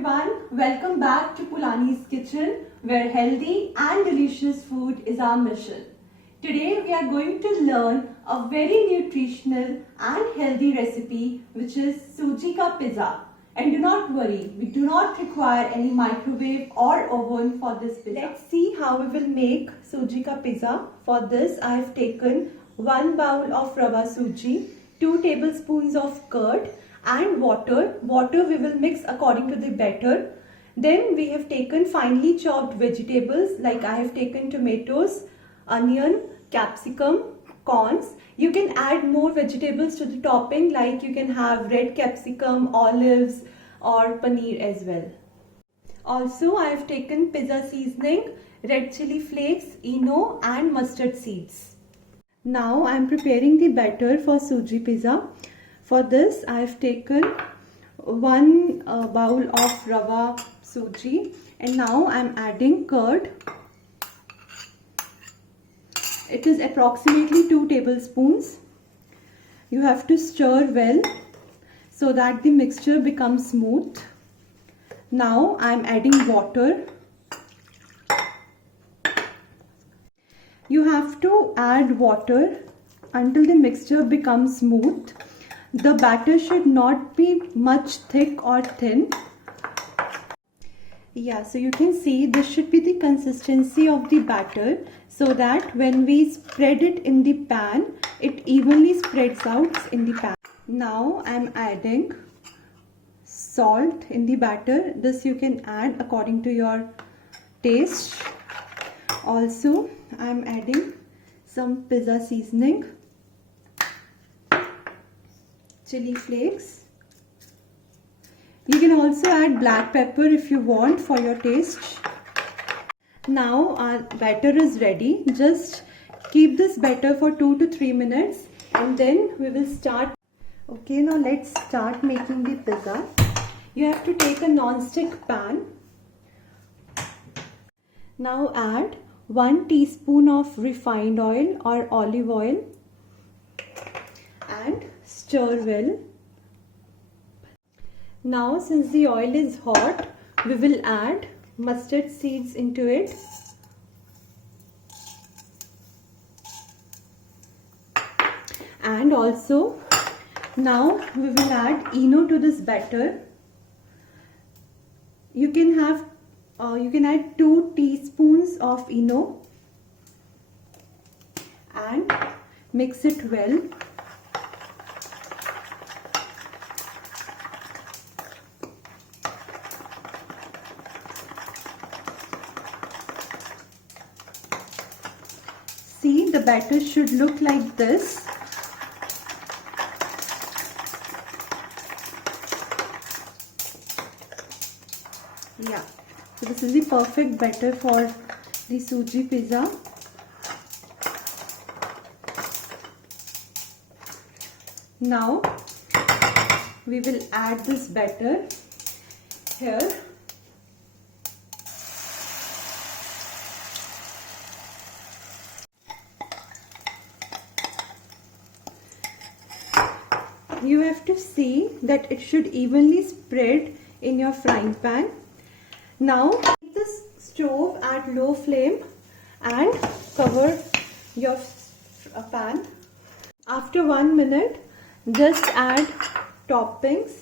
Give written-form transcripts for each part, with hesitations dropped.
everyone, welcome back to Pulani's Kitchen, where healthy and delicious food is our mission. Today we are going to learn a very nutritional and healthy recipe, which is Suji ka pizza. And do not worry, we do not require any microwave or oven for this pizza. Let's see how we will make Suji ka pizza. For this I have taken 1 bowl of rava suji, 2 tablespoons of curd and water. Water we will mix according to the batter. Then we have taken finely chopped vegetables, like I have taken tomatoes, onion, capsicum, corns. You can add more vegetables to the topping, like you can have red capsicum, olives or paneer as well. Also I have taken pizza seasoning, red chili flakes, eno and mustard seeds. Now I am preparing the batter for Suji pizza. For this I have taken 1 bowl of rava suji and now I am adding curd. It is approximately 2 tablespoons. You have to stir well so that the mixture becomes smooth. Now I am adding water. You have to add water until the mixture becomes smooth. The batter should not be much thick or thin. Yeah, so you can see this should be the consistency of the batter, so that when we spread it in the pan, it evenly spreads out in the pan. Now I am adding salt in the batter. This you can add according to your taste. Also I am adding some pizza seasoning, chili flakes. You can also add black pepper if you want for your taste. Now our batter is ready. Just keep this batter for 2 to 3 minutes and then we will start. Okay, now let's start making the pizza. You have to take a non-stick pan. Now add 1 teaspoon of refined oil or olive oil and stir well. Now since the oil is hot, we will add mustard seeds into it. And also now we will add eno to this batter. You can add 2 teaspoons of eno and mix it well. See, the batter should look like this. Yeah, so this is the perfect batter for the Suji pizza. Now we will add this batter here. You have to see that it should evenly spread in your frying pan. Now keep the stove at low flame and cover your pan. After 1 minute, just add toppings.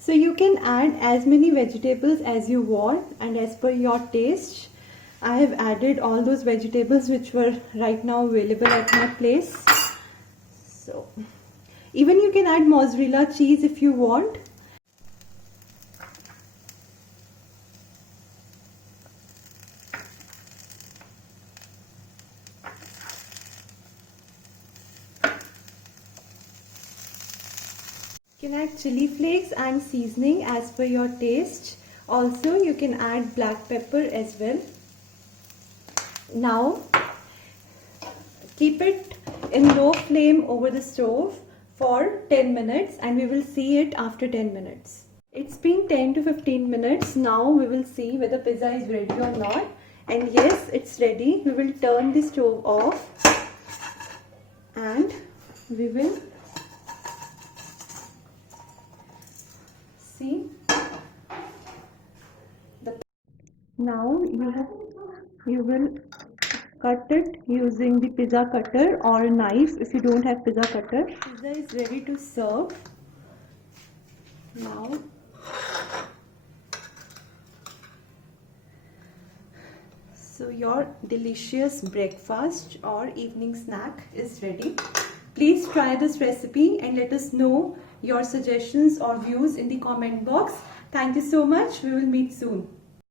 So you can add as many vegetables as you want and as per your taste. I have added all those vegetables which were right now available at my place. So even you can add mozzarella cheese if you want. You can add chili flakes and seasoning as per your taste. Also you can add black pepper as well. Now keep it in low flame over the stove for 10 minutes and we will see it after 10 minutes. It's been 10 to 15 minutes. Now we will see whether pizza is ready or not. And yes, it's ready. We will turn the stove off and we will see. Now you will cut it using the pizza cutter or a knife if you don't have pizza cutter. Pizza is ready to serve. Now so your delicious breakfast or evening snack is ready. Please try this recipe and let us know your suggestions or views in the comment box. Thank you so much. We will meet soon.